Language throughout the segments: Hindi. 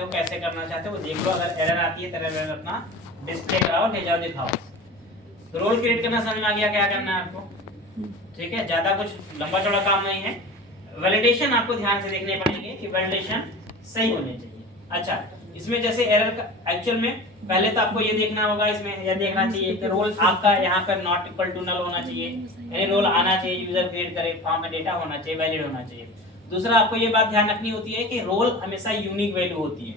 चाहते हो, कैसे करना चाहते हो वो देख लो। अगर एरर आती है तो एरर अपना डिस्प्ले कराओ, ले जाओ, दिखाओ। तो रोल क्रिएट करना समझ में आ गया क्या करना है आपको? ठीक है, ज्यादा कुछ लंबा चौड़ा काम नहीं है। वैलिडेशन आपको ध्यान से देखने पड़ेंगे कि वैलिडेशन सही होने चाहिए। अच्छा, इसमें जैसे एरर का एक्चुअल में पहले तो आपको ये देखना होगा, इसमें यह देखना चाहिए कि रोल आपका यहाँ पर नॉट इक्वल टू नल होना चाहिए, यानी रोल आना चाहिए, यूजर क्रिएट करे, फॉर्म में डेटा होना चाहिए, वैलिड होना चाहिए। दूसरा आपको ये बात ध्यान रखनी होती है कि रोल हमेशा यूनिक वैल्यू होती है,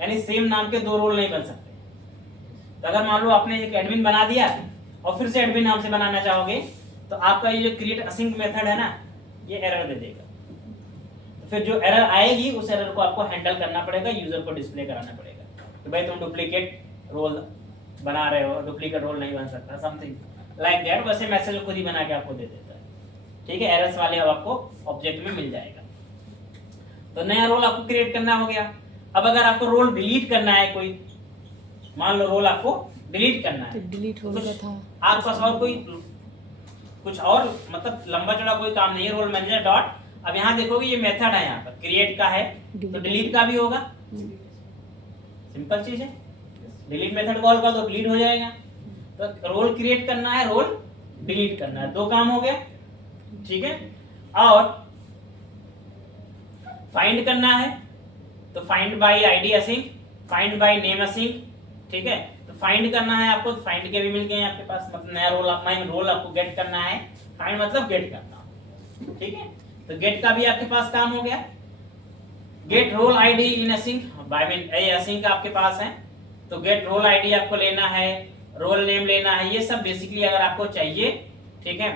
यानी सेम नाम के दो रोल नहीं बन सकते। तो अगर मान लो आपने एक एडमिन बना दिया और फिर से एडमिन नाम से बनाना चाहोगे तो आपका ये जो क्रिएट असिंक मेथड है ना, ये एरर दे देगा। तो फिर जो एरर आएगी उस एरर को आपको हैंडल करना पड़ेगा, यूजर को डिस्प्ले कराना पड़ेगा कि भाई तुम डुप्लीकेट रोल बना रहे हो, डुप्लीकेट रोल नहीं बन सकता, समथिंग लाइक दैट। वैसे मैसेज खुद ही बना के आपको दे देता है। ठीक है, एरर्स वाले अब आपको ऑब्जेक्ट में मिल जाएगा। तो नया रोल आपको क्रिएट करना हो गया। अब अगर आपको रोल डिलीट करना है, कोई मान लो रोल आपको डिलीट करना है, तो डिलीट हो गया था आपके पास और कोई कुछ और मतलब लंबा चौड़ा कोई काम नहीं है, रोल मैनेजर डॉट। अब यहाँ देखोगे ये मेथड है, यहाँ पर क्रिएट का है तो डिलीट का भी होगा। सिंपल चीज है, डिलीट मेथड कॉल कर दो, डिलीट हो जाएगा। तो रोल क्रिएट करना है, रोल डिलीट करना है, दो काम हो गया। ठीक है, और फाइंड करना है तो find by ID async, find by name async. ठीक है, तो फाइंड करना है आपको, तो फाइंड के भी मिल गए आपके पास, मतलब नया रोल आपको गेट करना है। फाइंड मतलब गेट करना। ठीक है, तो गेट का भी आपके पास काम हो गया। Get role ID in async, by mean async आपके पास है तो गेट रोल आईडी आपको लेना है, रोल नेम लेना है, ये सब बेसिकली अगर आपको चाहिए। ठीक है,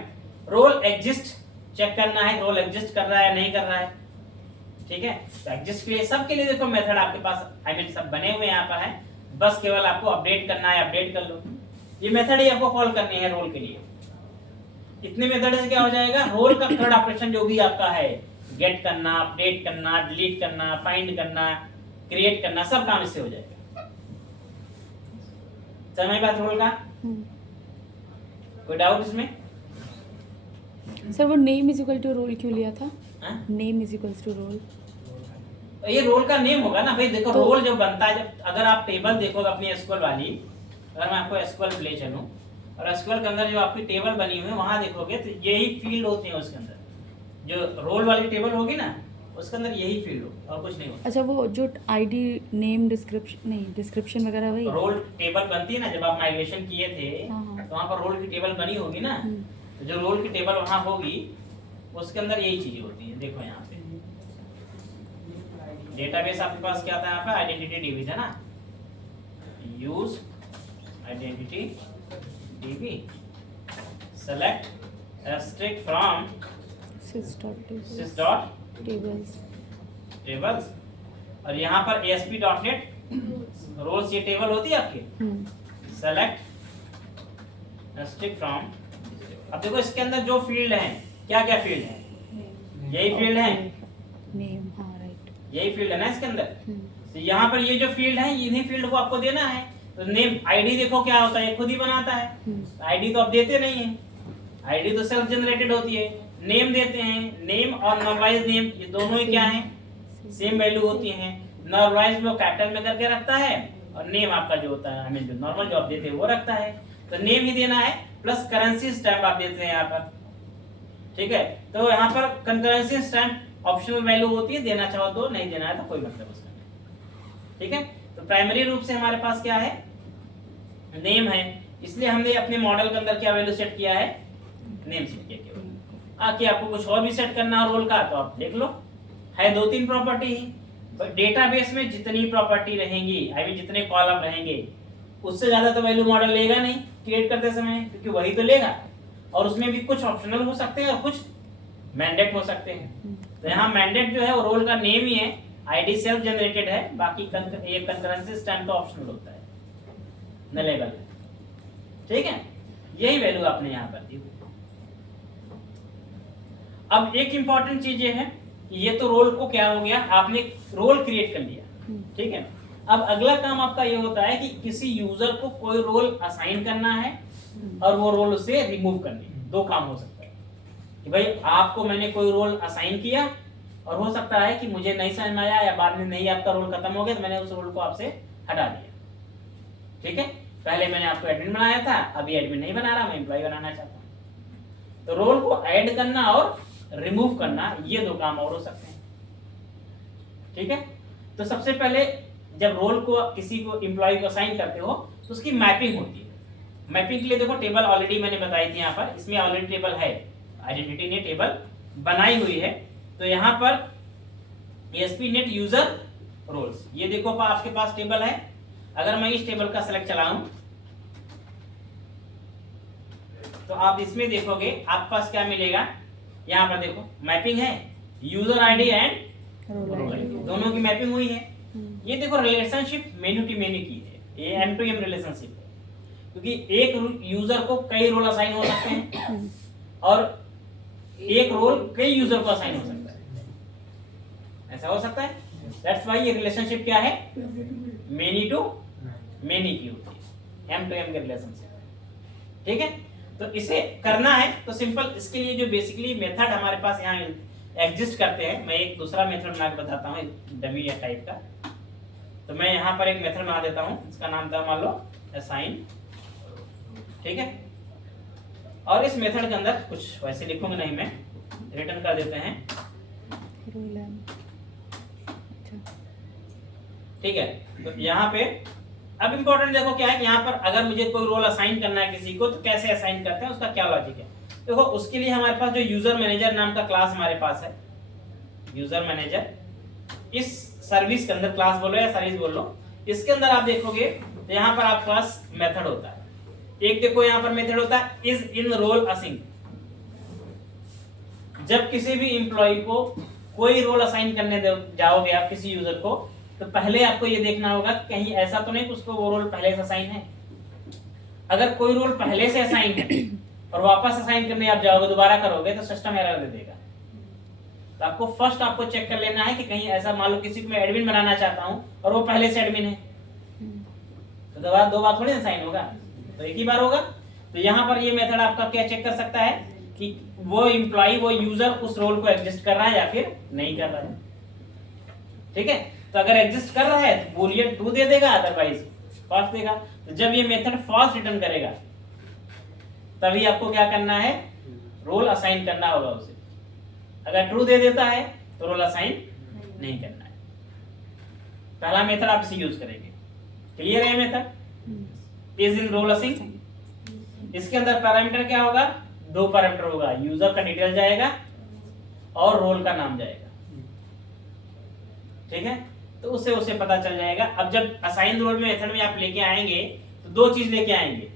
रोल एग्जिस्ट चेक करना है, रोल एग्जिस्ट कर रहा है नहीं कर रहा है। ठीक है, तो एग्जिस्ट के लिए सबके लिए देखो मेथड आपके पास आई मीन सब बने हुए यहाँ पर है, बस केवल आपको अपडेट करना है, अपडेट कर लो। ये मेथड ही आपको कॉल करनी है रोल के लिए। इतने मेथड से क्या हो जाएगा, रोल का थर्ड ऑपरेशन जो भी आपका है, गेट करना, अपडेट करना, डिलीट करना, फाइंड करना, क्रिएट करना, सब काम इससे हो जाएगा। समझ बात रोल का? कोई डाउट इसमें? सर वो name is equal to role क्यों लिया था? हाँ? Name is equal to role, ये रोल का नेम होगा ना भाई। देखो तो रोल जो बनता है, जब अगर आप टेबल देखोगे अपनी एसक्यूएल वाली, अगर मैं आपको एसक्यूएल ले चलूं और एसक्यूएल के अंदर जो आपकी टेबल बनी हुई है वहां देखोगे तो यही फील्ड होते हैं उसके अंदर। जो रोल वाली टेबल होगी ना उसके अंदर यही फील्ड हो और कुछ नहीं होता। अच्छा वो जो आईडी नेम डिस्क्रिप्शन नहीं डिस्क्रिप्शन वगैरह वही रोल टेबल बनती है ना, जब आप माइग्रेशन किए थे तो वहां पर रोल की टेबल बनी होगी ना, तो जो रोल की टेबल वहां होगी उसके अंदर यही चीजें होती है। देखो यहाँ पे डेटाबेस आपके पास क्या था, यहाँ पे आइडेंटिटी डीबी था ना, use identity dB, select restrict from sys dot tables, और यहाँ पर ASP.NET रोल्स, ये टेबल होती है आपकी, सेलेक्ट रेस्ट्रिक्ट फ्रॉम। अब देखो इसके अंदर जो फील्ड है, क्या क्या फील्ड है, यही फील्ड है, नेम, हाँ राइट, यही फील्ड है ना इसके अंदर। तो यहाँ पर ये जो फील्ड है इन्हीं फील्ड को आपको देना है। तो नेम आईडी देखो क्या होता है, खुद ही बनाता है, आईडी तो आप देते नहीं है, आईडी तो सेल्फ जनरेटेड होती है। नेम देते हैं, नेम और नॉर्मलाइज नेम ये दोनों ही क्या हैं, सेम वैल्यू होती हैं। नॉर्मलाइज में वो कैपिटल में करके रखता है और नेम आपका जो होता है आई मीन जो नॉर्मल जो आप देते हैं वो रखता है। तो नेम ही देना है प्लस करेंसी स्टैम्प आप देते हैं यहाँ पर। ठीक है, तो यहाँ पर कंकरेंसी स्टैम्प ऑप्शनल वैल्यू होती है, देना चाहो तो, नहीं देना है तो कोई मतलब उसका नहीं। ठीक है, तो प्राइमरी रूप से हमारे पास क्या है, नेम है, इसलिए हमने अपने मॉडल के अंदर क्या वैल्यू सेट किया है, नेम सेट किया केवल। आके आपको कुछ और भी सेट करना है रोल का तो आप देख लो, है 2-3 प्रॉपर्टी ही। डेटाबेस में जितनी प्रॉपर्टी रहेंगी आई मीन जितने कॉलम रहेंगे उससे ज्यादा तो वैल्यू मॉडल लेगा नहीं क्रिएट करते समय, क्योंकि वही तो लेगा। और उसमें भी कुछ ऑप्शनल हो सकते हैं और कुछ मैंडेट हो सकते हैं। तो यहाँ मैंडेट जो है वो रोल का नेम ही है, आईडी सेल्फ जनरेटेड है, बाकी ये कंकरेंसी स्टैम्प का ऑप्शनल होता है, नलेबल है। ठीक है, यही वैल्यू आपने यहाँ पर दी। अब एक इंपॉर्टेंट चीज ये है, ये तो रोल को क्या हो गया, आपने रोल क्रिएट कर लिया। ठीक है, अब अगला काम आपका ये होता है कि किसी यूजर को कोई रोल असाइन करना है और वो रोल उसे रिमूव करनी है। दो काम हो सकता है कि भाई आपको मैंने कोई रोल असाइन किया और हो सकता है कि मुझे नहीं समझ में आया या बाद में नहीं आपका रोल खत्म हो गया तो मैंने उस रोल को आपसे हटा दिया। ठीक है, पहले मैंने आपको एडमिन बनाया था, अभी एडमिन नहीं बना रहा, मैं एम्प्लॉय बनाना चाहता हूँ। तो रोल को ऐड करना और रिमूव करना, ये दो काम और हो सकते हैं। ठीक है, तो सबसे पहले जब रोल को किसी को एम्प्लॉय को असाइन करते हो तो उसकी मैपिंग होती है। मैपिंग के लिए देखो टेबल ऑलरेडी मैंने बताई थी, यहाँ पर इसमें ऑलरेडी टेबल है, आइडेंटिटी ने टेबल बनाई हुई है। तो यहाँ पर ASP.NET यूजर रोल्स, ये देखो आपके पास टेबल है। अगर मैं इस टेबल का सेलेक्ट चलाऊं तो आप इसमें देखोगे आपके पास क्या मिलेगा। यहाँ पर देखो मैपिंग है, user ID and role ID, दोनों की मैपिंग हुई है। ये देखो रिलेशनशिप मेनू टू मेनू की है, ये M2M रिलेशनशिप है, क्योंकि एक यूजर को कई रोल असाइन हो सकते हैं और एक रोल कई यूजर को असाइन हो सकता है, ऐसा हो सकता है। दैट्स व्हाई ये रिलेशनशिप क्या है, मेनी टू मेनी की होती है, M2M के रिलेशनशिप। ठीक है, तो इसे करना है तो सिंपल, इसके लिए जो बेसिकली मेथड हमारे पास यहाँ एग्जिस्ट करते हैं, मैं एक दूसरा मेथड बना के बताता हूँ डमी या टाइप का। तो मैं यहाँ पर एक मेथड बना देता हूँ, इसका नाम था मान लो असाइन। ठीक है, और इस मेथड के अंदर कुछ वैसे लिखूंगा नहीं, मैं रिटर्न कर देते हैं। ठीक है, तो यहाँ पे अब इम्पोर्टेंट देखो क्या है कि यहाँ पर अगर मुझे कोई रोल असाइन करना है किसी को तो कैसे असाइन करते हैं, उसका क्या लॉजिक है। देखो उसके लिए हमारे पास जो यूजर मैनेजर नाम का क्लास हमारे पास है, यूजर मैनेजर, इस सर्विस के अंदर क्लास बोलो या सर्विस बोलो, इसके अंदर आप देखोगे तो यहाँ पर आपके पास मेथड होता है। एक देखो यहाँ पर मेथड होता है इज इन रोल असाइन। जब किसी भी एम्प्लॉय को कोई रोल असाइन करने जाओगे आप किसी यूजर को, तो पहले आपको ये देखना होगा कहीं ऐसा तो नहीं कि उसको वो रोल पहले से असाइन है। अगर कोई रोल पहले से असाइन है और वापस असाइन करने आप जाओगे, दोबारा करोगे तो सिस्टम एरर दे देगा। तो आपको फर्स्ट आपको चेक कर लेना है कि कहीं ऐसा, मान लो किसी को मैं एडमिन बनाना चाहता हूं और वो पहले से एडमिन है, तो दोबारा दो बार थोड़ी असाइन होगा, तो एक ही बार होगा। तो यहाँ पर ये मेथड आपका क्या चेक कर सकता है कि वो एम्प्लॉय, वो यूजर उस रोल को एग्जिस्ट कर रहा है या फिर नहीं कर रहा है। ठीक है, तो अगर एग्जिस्ट कर रहा है तो बूलियन ट्रू दे देगा, अदरवाइज फॉल्स देगा। तो जब ये मेथड फॉल्स रिटर्न करेगा तभी आपको क्या करना है, रोल असाइन करना होगा उसे। अगर ट्रू दे देता है तो रोल असाइन नहीं करना है। पहला मेथड आप इसे यूज करेंगे। क्लियर है method is in role assign. इसके अंदर पैरामीटर क्या होगा, दो पैरामीटर होगा, यूजर का डिटेल जाएगा और रोल का नाम जाएगा। ठीक है, तो उससे उसे पता चल जाएगा। अब जब असाइन रोल में मेथड में आप लेके आएंगे तो दो चीज लेके आएंगे,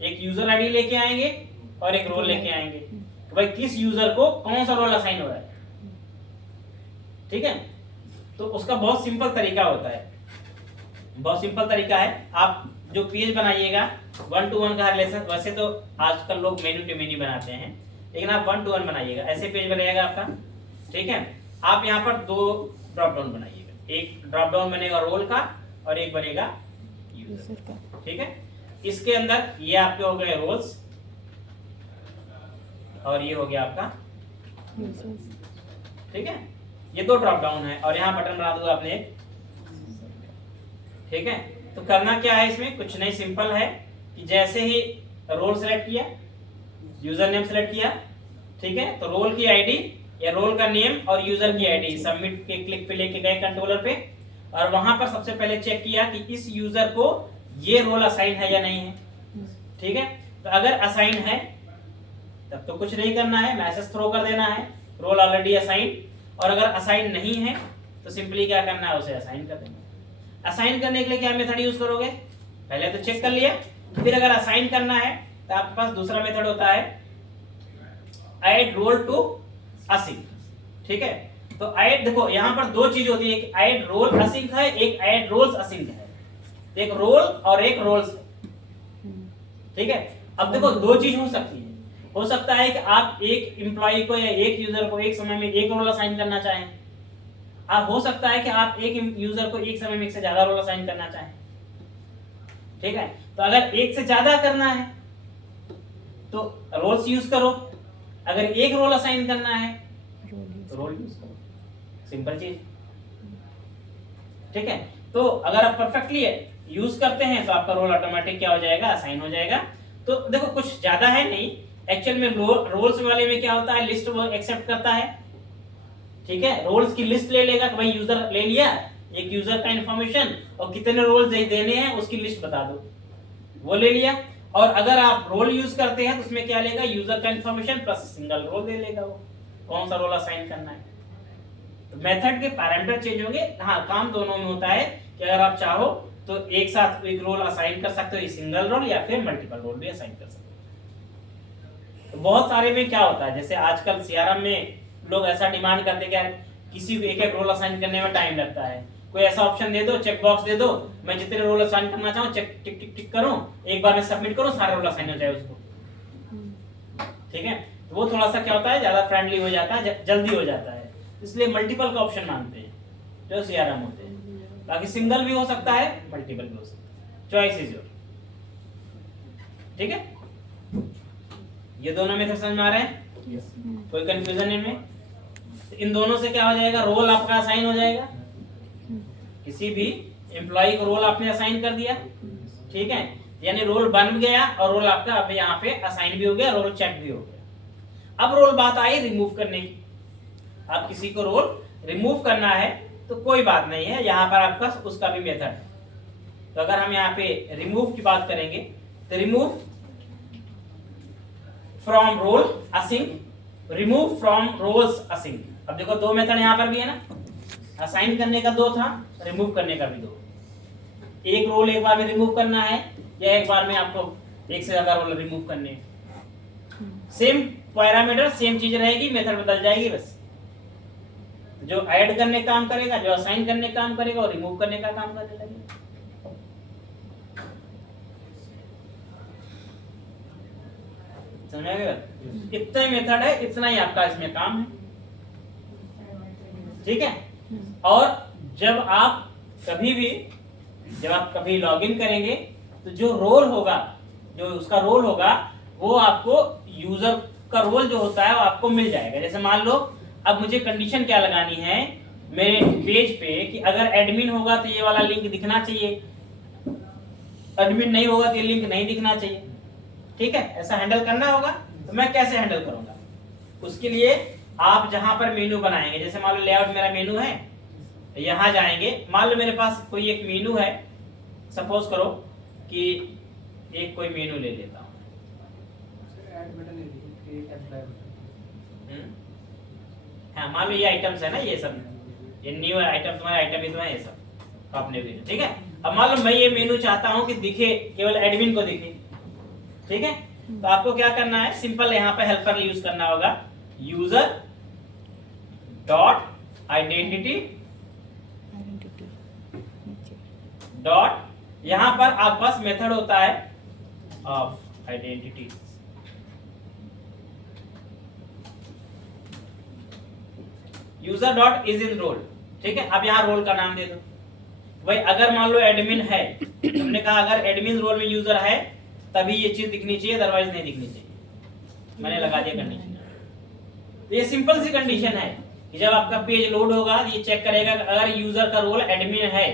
एक यूजर आईडी लेके आएंगे और एक रोल लेके आएंगे कि भाई किस यूजर को कौन सा रोल असाइन हो रहा है। ठीक है, तो उसका बहुत सिंपल तरीका होता है, बहुत सिंपल तरीका है। आप जो पेज बनाइएगा 1-to-1 का रिलेशन, वैसे तो आजकल लोग मेनू टू मेनू बनाते हैं, लेकिन आप 1-to-1 बनाइएगा, ऐसे पेज बनेगा आपका। ठीक है, आप यहाँ पर दो ड्रॉप डाउन बनाइएगा, एक ड्रॉप डाउन बनेगा रोल का और एक बनेगा यूजर का। ठीक है, इसके अंदर ये आपके हो गए रोल्स और ये हो गया आपका यूजर्स। ठीक है, ये दो ड्रॉप डाउन है और यहाँ बटन बना दूंगा आपने। ठीक है, तो करना क्या है इसमें, कुछ नहीं, सिंपल है कि जैसे ही रोल सेलेक्ट किया, यूजर नेम सेलेक्ट किया, ठीक है, तो रोल की आईडी या रोल का नेम और यूजर की आईडी सबमिट के क्लिक पे लेके गए कंट्रोलर पे, और वहां पर सबसे पहले चेक किया कि इस यूजर को ये रोल असाइन है या नहीं है। ठीक है, तो अगर असाइन है तब तो कुछ नहीं करना है, मैसेज थ्रो कर देना है रोल ऑलरेडी असाइन, और अगर असाइन नहीं है तो सिंपली क्या करना है, उसे असाइन कर देना। असाइन करने के लिए क्या मेथड यूज करोगे, पहले तो चेक कर लिया, फिर अगर असाइन करना है तो आपके पास दूसरा मेथड होता है ऐड रोल टू असिंक। ठीक है, तो ऐड, देखो यहाँ पर दो चीज होती है, एक ऐड रोल असिंक है, एक ऐड रोल्स असिंक है, एक रोल और एक रोल्स है। ठीक है, अब देखो दो चीज हो सकती है, हो सकता है कि आप एक एम्प्लॉय को या एक यूजर को एक समय में एक रोल असाइन करना चाहें, आप हो सकता है कि आप एक यूजर को एक समय में एक से ज्यादा रोल असाइन करना चाहें। ठीक है, तो अगर एक से ज्यादा करना है तो रोल्स यूज करो, अगर एक रोल असाइन करना है तो रोल यूज करो। सिंपल चीज, ठीक है। तो अगर आप परफेक्टली यूज करते हैं तो आपका रोल ऑटोमेटिक क्या हो जाएगा, असाइन हो जाएगा। तो देखो कुछ ज्यादा है नहीं, एक्चुअल में रोल्स वाले में क्या होता है, लिस्ट वो एक्सेप्ट करता है, ठीक है। रोल्स की लिस्ट ले लेगा कि भाई यूजर ले लिया एक यूजर का इंफॉर्मेशन और कितने रोल देने हैं उसकी लिस्ट बता दो, वो ले लिया। और अगर आप रोल यूज करते हैं तो उसमें क्या लेगा, यूजर का इंफॉर्मेशन प्लस सिंगल रोल दे लेगा, वो कौन सा रोल असाइन करना है। तो मेथड के पैरामीटर चेंज होंगे। हाँ, काम दोनों में होता है कि अगर आप चाहो तो एक साथ एक रोल असाइन कर सकते हो, सिंगल रोल या फिर मल्टीपल रोल भी असाइन कर सकते हो। तो बहुत सारे में क्या होता है, जैसे आजकल सीआरएम में लोग ऐसा डिमांड करते हैं कि किसी को एक एक रोल असाइन करने में टाइम लगता है। कोई ऐसा ऑप्शन दे दो, चेक बॉक्स दे दो, मैं जितने रोल असाइन करना चाहूँ चेक टिक टिक टिक करूँ, एक बार में सबमिट करूँ, सारे रोल असाइन हो जाए उसको, ठीक है। तो वो थोड़ा सा क्या होता है, ज्यादा फ्रेंडली हो जाता है, जल्दी हो जाता है, इसलिए मल्टीपल का ऑप्शन मांगते हैं जो सीआरएम होते हैं। बाकी सिंगल भी हो सकता है, मल्टीपल भी हो सकता है, चॉइस इज योर, ठीक है। ये दोनों मेथड समझ में आ रहे हैं, कोई कंफ्यूजन इनमें? इन दोनों से क्या हो जाएगा, रोल आपका असाइन हो जाएगा, किसी भी एम्प्लॉय को रोल आपने असाइन कर दिया, ठीक है, यानी रोल बन गया और रोल आपका अब यहाँ पे असाइन भी हो गया, रोल चेक भी हो गया। अब रोल बात आई रिमूव करने की, आप किसी को रोल रिमूव करना है तो कोई बात नहीं है, यहाँ पर आपका उसका भी मेथड है। तो अगर हम यहाँ पे रिमूव की बात करेंगे तो remove from role async, remove from roles async. अब देखो दो मेथड यहाँ पर भी है ना, असाइन करने का दो था, रिमूव करने का भी दो। एक रोल एक बार में रिमूव करना है या एक बार में आपको एक से ज्यादा रोल रिमूव करने हैं, सेम पैरामीटर सेम चीज रहेगी, मेथड बदल जाएगी बस। जो ऐड करने का काम करेगा, जो असाइन करने का काम करेगा और रिमूव करने का काम करने लगेगा। समझ में आएगा? इतना ही मेथड है, इतना ही आपका इसमें काम है, ठीक है। और जब आप कभी लॉगिन करेंगे तो जो रोल होगा, जो उसका रोल होगा वो आपको यूजर का रोल जो होता है वो आपको मिल जाएगा। जैसे मान लो अब मुझे कंडीशन क्या लगानी है मेरे पेज पे कि अगर एडमिन होगा तो ये वाला लिंक दिखना चाहिए, एडमिन नहीं होगा तो ये लिंक नहीं दिखना चाहिए, ठीक है। ऐसा हैंडल करना होगा, तो मैं कैसे हैंडल करूंगा, उसके लिए आप जहां पर मेनू बनाएंगे, जैसे मान लो लेआउट मेरा मेनू है, यहां जाएंगे, मान लो मेरे पास कोई एक मेनू है, सपोज करो कि एक कोई मेनू ले लेता हूं, हाँ मान लो ये आइटम्स है ना, ये सब ये न्यू आइटम, तुम्हारे आइटम ही तो है ये सब आपने भी, ठीक है। अब मान लो मैं ये मेनू चाहता हूं कि दिखे केवल एडमिन को दिखे, ठीक है। तो आपको क्या करना है, सिंपल यहाँ पे हेल्पर यूज करना होगा, यूजर डॉट आइडेंटिटी डॉट, यहां पर आपके पास मेथड होता है of identity, user dot is in role, ठीक है। अब यहाँ रोल का नाम दे दो भाई, अगर मान लो एडमिन है, हमने कहा अगर एडमिन रोल में यूजर है तभी ये चीज दिखनी चाहिए, अदरवाइज नहीं दिखनी चाहिए, मैंने लगा दिया कंडीशन। तो ये सिंपल सी कंडीशन है कि जब आपका पेज लोड होगा ये चेक करेगा कि अगर यूजर का रोल एडमिन है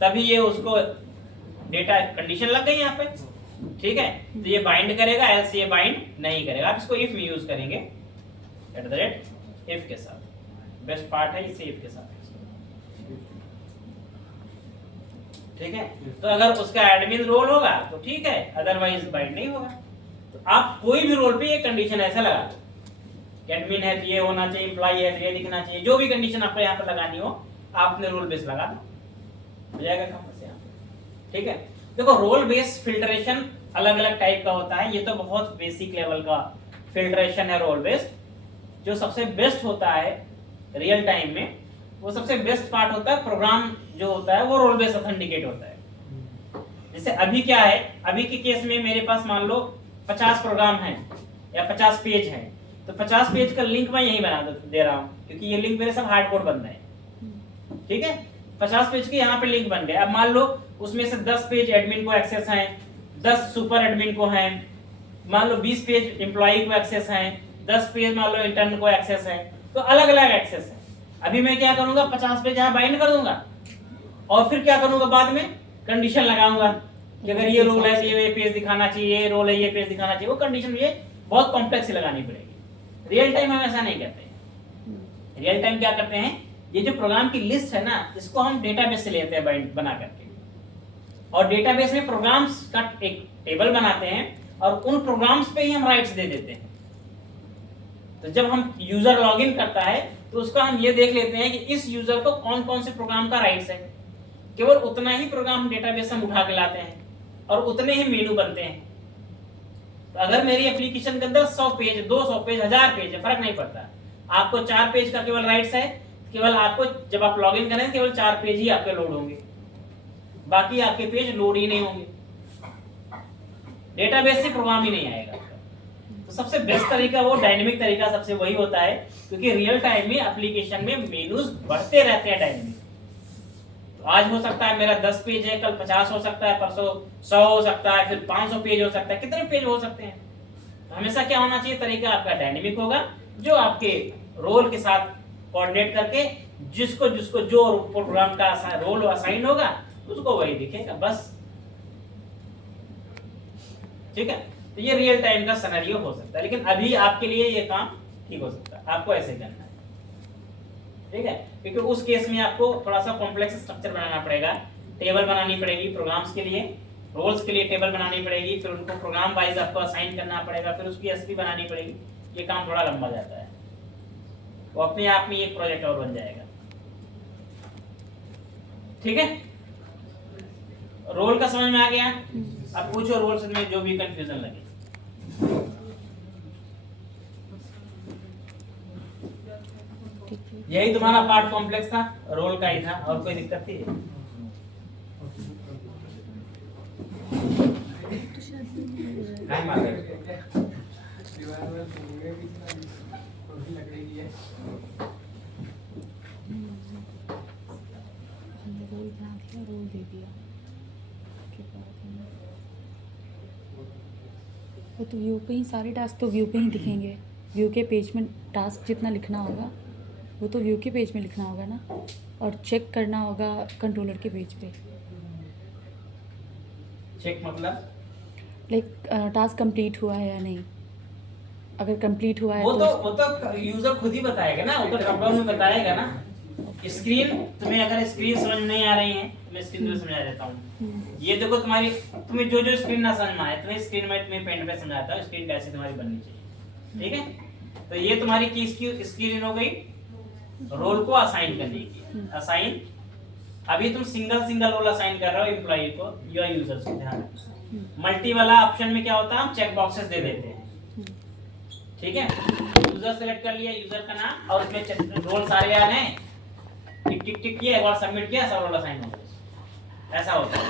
तभी ये उसको डेटा, कंडीशन लग गई यहाँ पे, ठीक है। तो ये बाइंड करेगा, एल्स ये बाइंड नहीं करेगा। आप इसको इफ में यूज करेंगे, एट द रेट इफ के साथ, बेस्ट पार्ट है इसे इफ के साथ, ठीक है। तो अगर उसका एडमिन रोल होगा तो ठीक है, अदरवाइज बाइंड नहीं होगा। तो आप कोई भी रोल पे ये कंडीशन ऐसा लगा दो, एडमिन है तो ये होना चाहिए, एम्प्लॉय है तो ये दिखना चाहिए, जो भी कंडीशन आपको यहाँ पर लगानी हो आपने रोल बेस लगा दो, हो जाएगा काम से यहाँ, ठीक है। देखो रोल बेस फिल्ट्रेशन अलग अलग टाइप का होता है, ये तो बहुत बेसिक लेवल का फिल्ट्रेशन है रोल बेस्ड। जो सबसे बेस्ट होता है रियल टाइम में, वो सबसे बेस्ट पार्ट होता है प्रोग्राम जो होता है वो रोल बेस्ड ऑथेंटिकेट होता है। जैसे अभी क्या है, अभी के केस में मेरे पास मान लो 50 प्रोग्राम हैं या 50 पेज हैं, तो 50 पेज का लिंक मैं यही बना दे रहा हूँ क्योंकि ये लिंक मेरे सब हार्ड कोड बन रहे हैं, ठीक है। 50 पेज के यहाँ पे लिंक बन गए। अब मान लो उसमें से 10 पेज एडमिन को एक्सेस हैं, 10 सुपर एडमिन को हैं, मान लो 20 पेज एम्प्लॉय को एक्सेस हैं, 10 पेज मान लो इंटर्न को एक्सेस है, तो अलग अलग एक्सेस है। अभी मैं क्या करूंगा, 50 पेज यहाँ बाइंड कर दूंगा और फिर क्या करूंगा, बाद में कंडीशन लगाऊंगा कि अगर ये रोल है तो ये पेज दिखाना चाहिए, ये रोल है ये पेज दिखाना चाहिए। वो कंडीशन ये बहुत कॉम्प्लेक्स लगानी पड़ेगी। रियल टाइम हम ऐसा नहीं करते हैं। रियल टाइम क्या करते हैं, ये जो प्रोग्राम की लिस्ट है ना, इसको हम डेटाबेस से लेते हैं बाइंड बना करके, और डेटाबेस में प्रोग्राम्स का एक टेबल बनाते हैं और उन प्रोग्राम्स पे ही हम राइट्स दे देते हैं। तो जब हम यूजर लॉगिन करता है तो उसका हम ये देख लेते हैं कि इस यूजर को कौन कौन से प्रोग्राम का राइट्स है। केवल उतना ही प्रोग्राम डेटाबेस हम उठा के लाते हैं और उतने ही मेनू बनते हैं। तो अगर मेरी एप्लीकेशन के अंदर 100 पेज, 200 पेज, 1000 पेज है, फर्क नहीं पड़ता, आपको 4 पेज का केवल राइट्स है, केवल आपको जब आप लॉगिन करें केवल 4 पेज ही आपके लोड होंगे, बाकी आपके पेज लोड ही नहीं होंगे, डेटाबेस से प्रोग्राम ही नहीं आएगा। तो सबसे बेस्ट तरीका वो डायनेमिक तरीका सबसे वही होता है, क्योंकि रियल टाइम में एप्लीकेशन में मेनूज बढ़ते रहते हैं डायनेमिक। तो आज हो सकता है मेरा 10 पेज है, कल 50 हो सकता है, परसों 100 हो सकता है, फिर 500 पेज हो सकता है, कितने पेज हो सकते हैं। तो हमेशा क्या होना चाहिए, तरीका आपका डायनेमिक होगा, जो आपके रोल के साथ कोऑर्डिनेट करके जिसको जिसको जो प्रोग्राम का रोल असाइन होगा उसको वही दिखेगा, बस। ठीक है, तो ये रियल टाइम का सिनेरियो हो सकता है, लेकिन अभी आपके लिए ये काम ठीक हो सकता है, आपको ऐसे करना है। ठीक है, क्योंकि उस केस में आपको थोड़ा सा कॉम्प्लेक्स स्ट्रक्चर बनाना पड़ेगा, टेबल बनानी पड़ेगी प्रोग्राम्स के लिए, रोल्स के लिए टेबल बनानी पड़ेगी, फिर उनको प्रोग्राम वाइज आपको असाइन करना पड़ेगा, फिर उसकी एसपी बनानी पड़ेगी। ये काम थोड़ा लंबा जाता है, वो अपने आप में एक प्रोजेक्ट और बन जाएगा। ठीक है, रोल का समझ में आ गया। अब पूछो रोल्स में जो भी कंफ्यूजन लगे। यही तुम्हारा पार्ट कॉम्प्लेक्स था, रोल का ही था, और कोई दिक्कत थी? रोल दे दिया वो तो व्यू पे ही सारे टास्क तो व्यू पे ही दिखेंगे। व्यू के पेज में टास्क जितना लिखना होगा वो तो व्यू के पेज में लिखना होगा ना, और चेक करना होगा कंट्रोलर के पेज पे। चेक मतलब लाइक टास्क कंप्लीट हुआ है या नहीं, अगर कंप्लीट हुआ है वो तो यूजर खुद ही बताएगा ना, वो तो ड्रॉप डाउन में बताएगा ना। स्क्रीन तुम्हें अगर स्क्रीन समझ में नहीं आ रही है, मैं स्क्रीन में समझा देता हूँ। ये देखो तुम्हारी, तुम्हें जो जो स्क्रीन ना समझ में आए, तुम्हें स्क्रीन में तुम्हें पेन पे समझाता हूँ स्क्रीन कैसे तुम्हारी बननी चाहिए। ठीक है, तो ये तुम्हारी की स्क्रीन हो गई रोल को असाइन करने की। असाइन, अभी तुम सिंगल सिंगल रोल असाइन कर रहे हो एम्प्लॉई को या यूजर्स को, ध्यान रखना। मल्टी वाला ऑप्शन में क्या होता है, हम चेक बॉक्सेस दे देते हैं। ठीक है, यूजर सेलेक्ट कर लिया, यूजर का नाम, और उसमें रोल सारे आ रहे हैं, टिक टिक टिक किया, एक बार सबमिट किया, सब रोल असाइन हो गया। ऐसा होता है।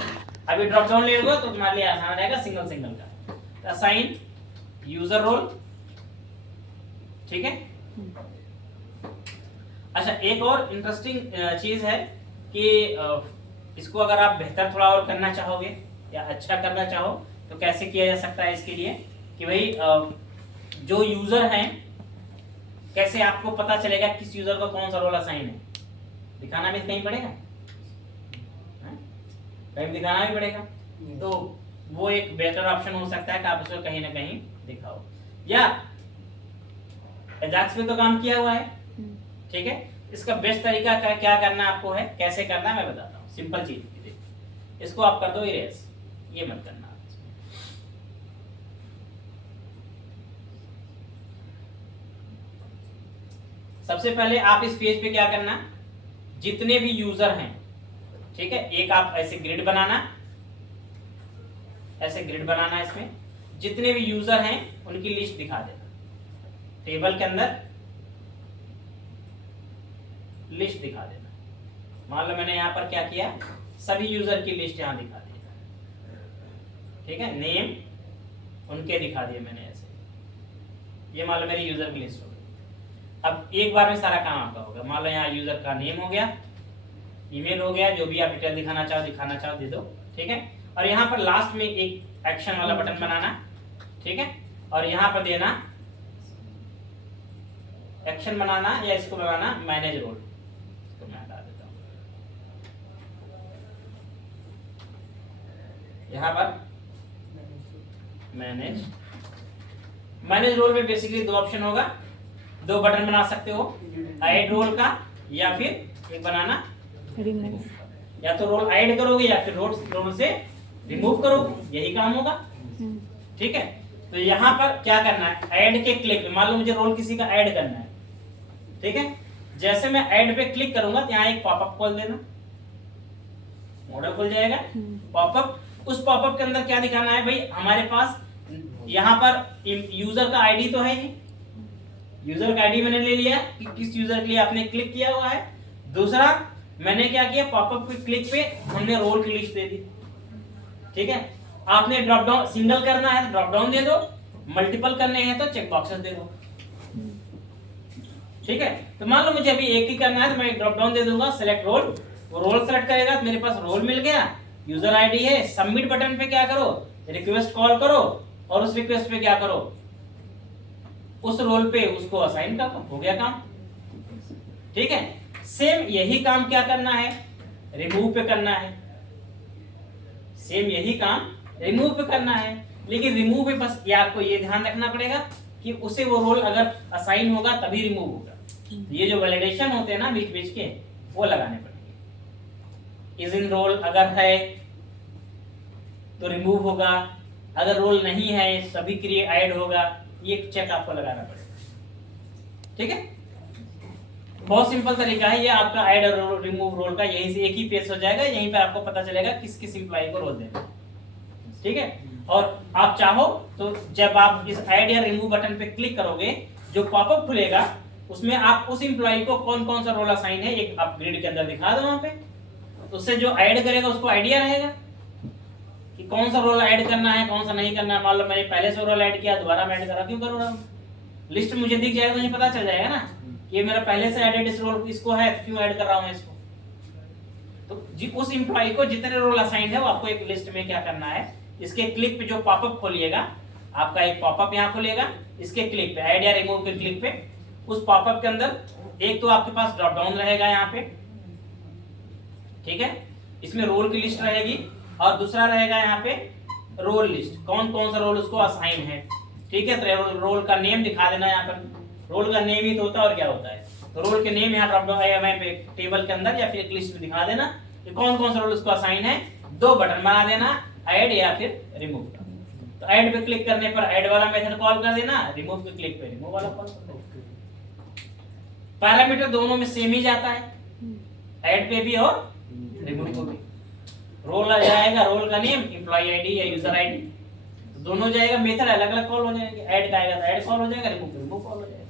अभी ड्रॉप डाउन ले लो तो तुम्हारे लिए आसान रहेगा सिंगल सिंगल का। Assign user role. ठीक है, अच्छा एक और इंटरेस्टिंग चीज है कि इसको अगर आप बेहतर थोड़ा और करना चाहोगे या अच्छा करना चाहो तो कैसे किया जा सकता है इसके लिए कि भाई जो यूजर हैं, कैसे आपको पता चलेगा किस यूजर को कौन सा रोल असाइन है, दिखाना भी कहीं पड़ेगा, कहीं दिखाना भी पड़ेगा। तो वो एक बेटर ऑप्शन हो सकता है कि आप उसको कहीं ना कहीं दिखाओ, या एजाक्स में तो काम किया हुआ है। ठीक है, इसका बेस्ट तरीका क्या करना आपको है, कैसे करना है मैं बताता हूँ। सिंपल चीज, इसको आप कर दो इरेज, ये मत करना। सबसे पहले आप इस पेज पे क्या करना, जितने भी यूजर हैं, ठीक है, एक आप ऐसे ग्रिड बनाना, ऐसे ग्रिड बनाना, इसमें जितने भी यूजर हैं उनकी लिस्ट दिखा देना। टेबल के अंदर लिस्ट दिखा देना। मान लो मैंने यहां पर क्या किया, सभी यूजर की लिस्ट यहां दिखा दी। ठीक है, नेम उनके दिखा दिए मैंने ऐसे, ये मान लो मेरी यूजर की लिस्ट हो गई। अब एक बार में सारा काम आपका होगा। मान लो यहाँ यूजर का नेम हो गया, ईमेल हो गया, जो भी आप डिटेल दिखाना चाहो दे दो। ठीक है, और यहाँ पर लास्ट में एक एक्शन वाला बटन बनाना। ठीक है, और यहाँ पर देना एक्शन बनाना, या इसको बनाना मैनेज रोल। यहाँ पर मैनेज रोल में बेसिकली दो ऑप्शन होगा, दो बटन बना सकते हो, ऐड रोल का या फिर एक बनाना रिमूव। या तो रोल ऐड करोगे या फिर रोल से रिमूव करोगे, यही काम होगा। ठीक है, तो यहाँ पर क्या करना है, ऐड के क्लिक, मान लो मुझे रोल किसी का ऐड करना है, ठीक है, जैसे मैं ऐड पे क्लिक करूंगा तो यहाँ एक पॉपअप खोल देना, मॉडल खुल जाएगा पॉपअप। उस पॉपअप के अंदर क्या दिखाना है भाई, हमारे पास यहाँ पर यूजर का आईडी तो है नहीं, यूजर का आईडी मैंने ले लिया कि किस यूजर के लिए आपने क्लिक किया हुआ है। दूसरा मैंने क्या किया, पॉपअप के क्लिक पे हमने रोल की लिस्ट दे दी। ठीक है, आपने ड्रॉप डाउन सिंगल करना है तो ड्रॉप डाउन दे दो, मल्टीपल करने हैं तो चेक बॉक्सेस दे दो। ठीक है, तो मान लो मुझे अभी एक ही करना है तो मैं एक ड्रॉप डाउन दे दूंगा, सिलेक्ट रोल, वो रोल सेलेक्ट करेगा तो मेरे पास रोल मिल गया, यूजर आईडी है। सबमिट बटन पे क्या करो, रिक्वेस्ट कॉल करो और उस रिक्वेस्ट पे क्या करो, उस रोल पे उसको असाइन कर दो, हो गया काम। ठीक है, सेम यही काम क्या करना है, रिमूव पे करना है, सेम यही काम रिमूव पे करना है। लेकिन रिमूव पे बस ये आपको ये ध्यान रखना पड़ेगा कि उसे वो रोल अगर असाइन होगा तभी रिमूव होगा। ये जो वैलिडेशन होते हैं ना बीच बीच के, वो लगाने पड़ेंगे। इज इन रोल अगर है तो रिमूव होगा, अगर रोल नहीं है तभी क्रिएट ऐड होगा, ये चेक आपको लगाना पड़ेगा। ठीक है, बहुत सिंपल तरीका है ये आपका ऐड और रिमूव रोल का, यहीं से एक ही पेज हो जाएगा, यहीं पे आपको पता चलेगा किस किस एम्प्लॉय को रोल देना। ठीक है, और आप चाहो तो जब आप इस ऐड या रिमूव बटन पे क्लिक करोगे, जो पॉपअप खुलेगा उसमें आप उस एम्प्लॉय को कौन कौन सा रोल असाइन है एक आप ग्रिड के अंदर दिखा दो वहां पे, तो उससे जो ऐड करेगा उसको आइडिया रहेगा कि कौन सा रोल ऐड करना है कौन सा नहीं करना है। मान लो मैंने पहले से रोल ऐड किया, दोबारा मैं ऐड करा, क्यों करूँ ना, लिस्ट मुझे दिख जाएगा, मुझे पता चल जाएगा ना कि ये मेरा पहले से एडेड इस रोल इसको है, तो क्यों ऐड कर रहा हूँ इसको। तो जी उस एम्प्लॉय को जितने रोल असाइन है वो आपको एक लिस्ट में क्या करना है, इसके क्लिक पे जो पॉपअप खोलिएगा, आपका एक पॉपअप यहाँ खुलेगा, इसके क्लिक पे ऐड या रिमूव के क्लिक पे, उस पॉपअप के अंदर एक तो आपके पास ड्रॉप डाउन रहेगा यहाँ पे, ठीक है, इसमें रोल की लिस्ट रहेगी, और दूसरा रहेगा यहाँ पे रोल लिस्ट, कौन कौन सा रोल उसको असाइन है। ठीक है, तो रोल का नेम दिखा देना, यहाँ पर रोल का नेम ही तो होता है और क्या होता है, तो रोल के नेम यहाँ ड्रॉप डाउन पे टेबल के अंदर या फिर एक लिस्ट में दिखा देना कि कौन कौन सा रोल उसको असाइन है। दो बटन बना देना, ऐड या फिर रिमूव। तो ऐड पे क्लिक करने पर ऐड वाला मेथड कॉल कर देना, रिमूव के क्लिक पे रिमूव वाला कॉल कर देना। पैरामीटर दोनों में सेम ही जाता है, ऐड पे भी और रिमूव पे भी। रोल आ जाएगा, रोल का नेम, एम्प्लॉय आईडी या यूजर आईडी, दोनों जाएगा, मेथड अलग अलग कॉल हो जाएंगे, ऐड का आएगा तो ऐड कॉल हो जाएगा, रिमूव कॉल हो जाएगा।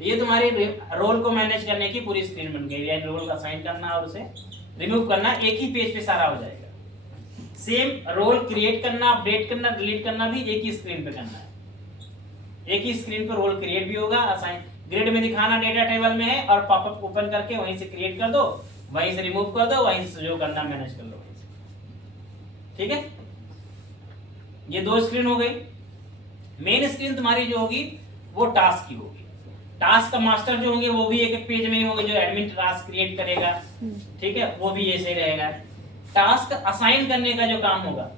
ये तुम्हारी रोल को मैनेज करने की पूरी स्क्रीन बन गई, यानी रोल का असाइन करना और उसे रिमूव करना एक ही पेज पे सारा हो जाएगा। सेम रोल क्रिएट करना, अपडेट करना, डिलीट करना भी एक ही स्क्रीन पे करना है, एक ही स्क्रीन पे रोल क्रिएट भी होगा, असाइन ग्रिड में दिखाना डेटा टेबल में है, और पॉपअप ओपन करके वहीं से क्रिएट कर दो, वहीं से रिमूव कर दो, वहीं से जो करना मैनेज कर लो। ठीक है, ये दो स्क्रीन हो गई। मेन स्क्रीन तुम्हारी जो होगी वो टास्क की होगी, टास्क का मास्टर जो होंगे वो भी एक एक पेज में ही होंगे, जो एडमिन टास्क क्रिएट करेगा, ठीक है, वो भी ऐसे ही रहेगा। टास्क असाइन करने का जो काम होगा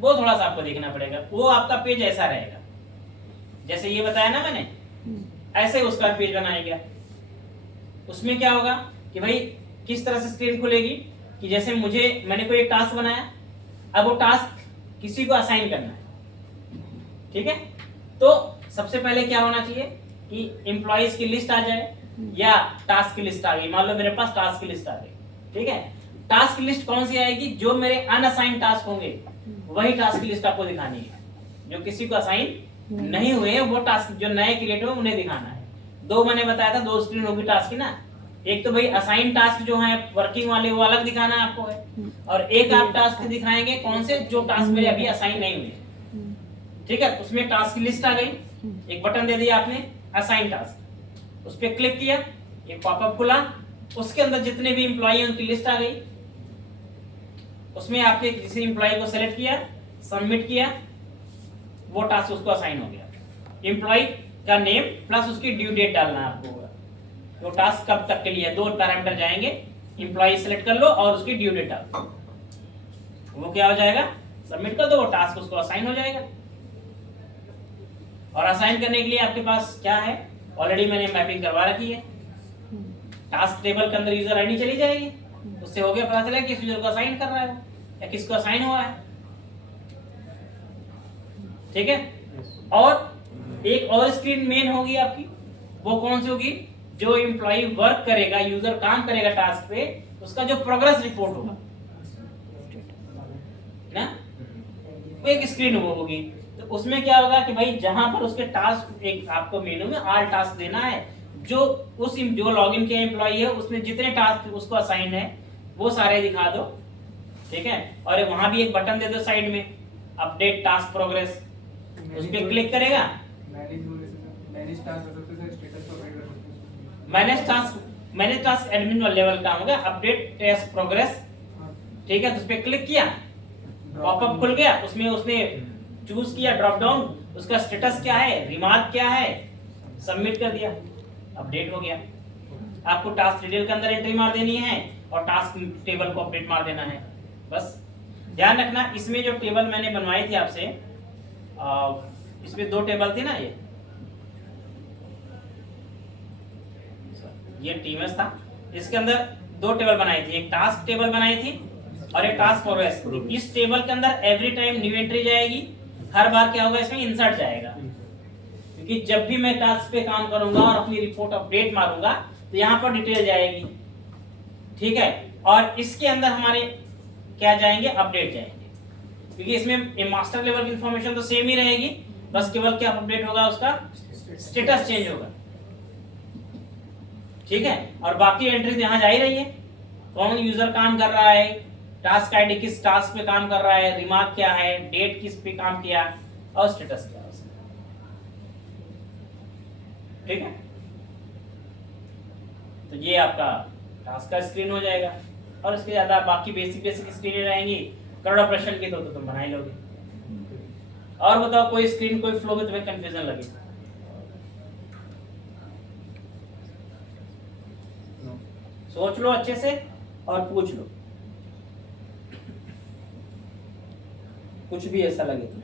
वो थोड़ा सा आपको देखना पड़ेगा, वो आपका पेज ऐसा रहेगा जैसे ये बताया ना मैंने, ऐसे उसका पेज बनाएगा। उसमें क्या होगा कि भाई किस तरह से स्क्रीन खुलेगी कि जैसे मैंने कोई एक टास्क बनाया, अब वो टास्क किसी को असाइन करना है, ठीक है, तो सबसे पहले क्या होना चाहिए कि एम्प्लॉइज की लिस्ट आ जाए या टास्क की लिस्ट आ गई। मान लो मेरे पास टास्क की लिस्ट आ गई, ठीक है, टास्क की लिस्ट कौन सी आएगी, जो मेरे अनअसाइन टास्क होंगे वही टास्क की लिस्ट आपको दिखानी है, जो किसी को असाइन नहीं हुए हैं वो टास्क जो नए क्रिएट हुए उन्हें दिखाना है। दो मैंने बताया था, दो स्क्रीन होगी टास्क की ना, एक तो भाई असाइन टास्क जो है वर्किंग वाले वो अलग दिखाना आपको है, और एक आप टास्क दिखाएंगे कौन से, जो टास्क मेरे अभी असाइन नहीं हुए। ठीक है, उसमें टास्क की लिस्ट आ गई, एक बटन दे दिया आपने असाइन टास्क, उस पर क्लिक किया, एक पॉपअप खुला, उसके अंदर जितने भी एम्प्लॉय हैं उनकी लिस्ट आ गई, उसमें आपने किसी एम्प्लॉय को सेलेक्ट किया, सबमिट किया, वो टास्क उसको असाइन हो गया। एम्प्लॉय का नेम प्लस उसकी ड्यू डेट डालना है आपको, तो टास्क कब तक के लिए, दो पैरामीटर जाएंगे, एम्प्लॉय सेलेक्ट कर लो और उसकी ड्यू डेट डाल दो। वो क्या हो जाएगा, सबमिट कर दो, वो टास्क उसको असाइन हो जाएगा। और असाइन करने के लिए आपके पास क्या है, ऑलरेडी मैंने मैपिंग करवा रखी है। टास्क टेबल के अंदर यूजर आईडी चली जाएगी, उससे हो गया, पता चला कि किस यूजर को असाइन कर रहा है वो, या किसको असाइन हुआ है। ठीक है। और एक और स्क्रीन मेन होगी आपकी, वो कौन सी होगी, जो एम्प्लॉय वर्क करेगा, यूजर काम करेगा टास्क पे, उसका जो प्रोग्रेस रिपोर्ट होगा ना, वो एक स्क्रीन वो होगी। तो उसमें क्या होगा कि भाई जहां पर उसके टास्क, एक आपको मेनू में ऑल टास्क देना है, जो उस जो लॉगिन किया एम्प्लॉय है उसने जितने टास्क उसको असाइन है वो सारे दिखा दो। ठीक है। और वहां भी एक बटन दे दो साइड में, अपडेट टास्क प्रोग्रेस, उस पर क्लिक करेगा। मैनेज टास्क एडमिन वाले लेवल का होगा, अपडेट टास्क प्रोग्रेस। ठीक है। तो उस पर क्लिक किया, पॉपअप खुल गया, उसमें उसने चूज किया ड्रॉप डाउन, उसका स्टेटस क्या है, रिमार्क क्या है, सबमिट कर दिया, अपडेट हो गया। आपको टास्क डिटेल के अंदर एंट्री मार देनी है और टास्क टेबल को अपडेट मार देना है। बस ध्यान रखना, इसमें जो टेबल मैंने बनवाई थी आपसे, इसमें 2 टेबल थे ना, ये टीमस था, इसके अंदर 2 टेबल बनाई थी, एक टास्क टेबल बनाई थी और एक टास्क प्रोग्रेस। इस टेबल के अंदर एवरी टाइम न्यू एंट्री जाएगी, हर बार क्या होगा, इसमें इंसर्ट जाएगा, क्योंकि जब भी मैं टास्क पे काम करूंगा और अपनी रिपोर्ट अपडेट मारूंगा तो यहाँ पर डिटेल जाएगी। ठीक है। और इसके अंदर हमारे क्या जाएंगे, अपडेट जाएंगे, क्योंकि इसमें मास्टर लेवल की इंफॉर्मेशन तो सेम ही रहेगी, बस केवल क्या अपडेट होगा, उसका स्टेटस चेंज होगा। ठीक है। और बाकी एंट्री यहाँ जा ही रही है, कौन यूजर काम कर रहा है, टास्क आईडी किस टास्क पे काम कर रहा है, रिमार्क क्या है, डेट किस पे काम किया, और स्टेटस क्या है उसका। ठीक है। तो ये आपका टास्क का स्क्रीन हो जाएगा, और इसके ज्यादा बाकी बेसिक स्क्रीनें रहेंगी, करोड़ प्रश्न की तो तुम बना ही लोगे। और बताओ, कोई स्क्रीन, कोई फ्लो में तुम्हें कंफ्यूजन लगे? सोच लो अच्छे से और पूछ लो, कुछ भी ऐसा लगे तुम्हें।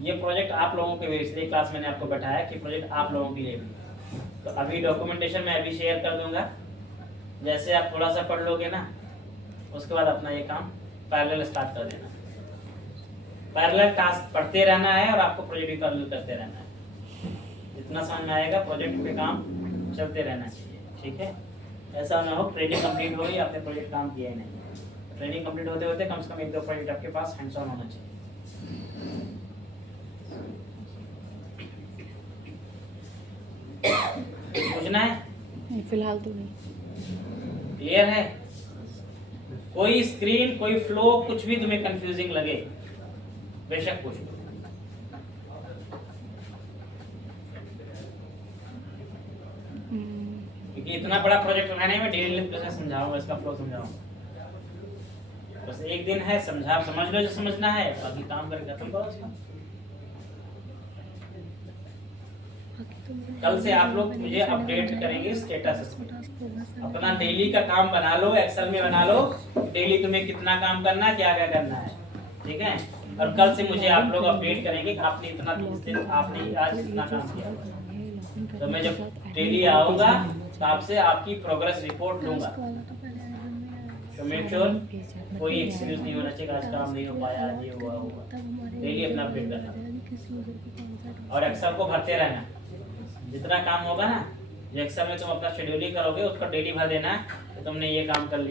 ये प्रोजेक्ट आप लोगों के लिए, इसलिए क्लास मैंने आपको बैठाया कि प्रोजेक्ट आप लोगों के लिए भी। तो अभी डॉक्यूमेंटेशन मैं अभी शेयर कर दूंगा, जैसे आप थोड़ा सा पढ़ लोगे ना, उसके बाद अपना ये काम पैरेलल स्टार्ट कर देना। पैरेलल टास्क पढ़ते रहना है और आपको प्रोजेक्ट भी पैरेलल करते रहना है। जितना समझ में आएगा प्रोजेक्ट पे काम चलते रहना चाहिए। ठीक है। ऐसा ना हो ट्रेनिंग कंप्लीट हो गई, आपने प्रोजेक्ट काम किया ही नहीं। ट्रेनिंग कंप्लीट होते होते कम से कम 1-2 प्रोजेक्ट आपके पास हैंड्स ऑन होना चाहिए। पूछना है? नहीं, फिलहाल तो नहीं। क्लियर है? कोई स्क्रीन, कोई फ्लो, कुछ भी तुम्हें कंफ्यूजिंग लगे बेशक पूछ लो। क्योंकि इतना बड़ा प्रोजेक्ट बनाने में डेली लाइफ प्रोसेस समझाऊंगा, इसका फ्लो समझाऊंगा। बस एक दिन है, समझ लो जो समझना है, बाकी काम करके खत्म करो उसका। कल से आप लोग मुझे अपडेट करेंगे स्टेटस। अपना डेली का काम बना लो, एक्सेल में बना लो, डेली तुम्हें कितना काम करना है, क्या क्या करना है। ठीक है। और कल से मुझे आप लोग अपडेट करेंगे कि आपने इतना आपने आज इतना काम किया। तो मैं जब डेली आऊंगा तो आपसे आपकी प्रोग्रेस रिपोर्ट लूंगा। तो मेक श्योर कोई एक्सक्यूज नहीं होना चाहिए, आज काम नहीं हो पाया, आज ये हुआ होगा। डेली अपना अपडेट करना और एक्सेल को भरते रहना। जितना काम होगा ना, जो एक्सेल में तुम अपना शेड्यूलिंग करोगे उसको डेली भर देना है, तो तुमने ये काम कर लिया।